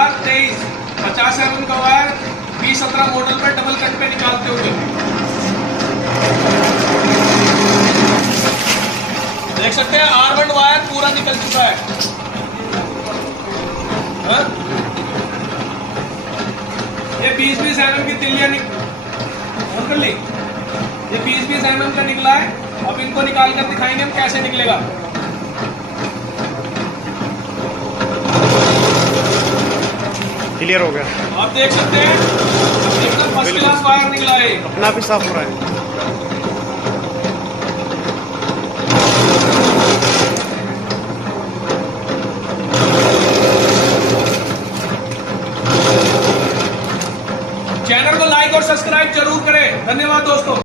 2023 50 mm का wire P17 model पर double cut पे निकालते हुए देख सकते हैं R1 वायर पूरा निकल चुका है। हाँ? ये 20-20 mm की तिल्लियां कर ली, ये 20-20 mm का निकला है। अब इनको निकाल कर दिखाएंगे हम कैसे निकलेगा। क्लियर हो गया, आप देख सकते हैं एकदम फर्स्ट क्लास वायर निकला है, अपना भी साफ हो रहा है। चैनल को लाइक और सब्सक्राइब जरूर करें। धन्यवाद दोस्तों।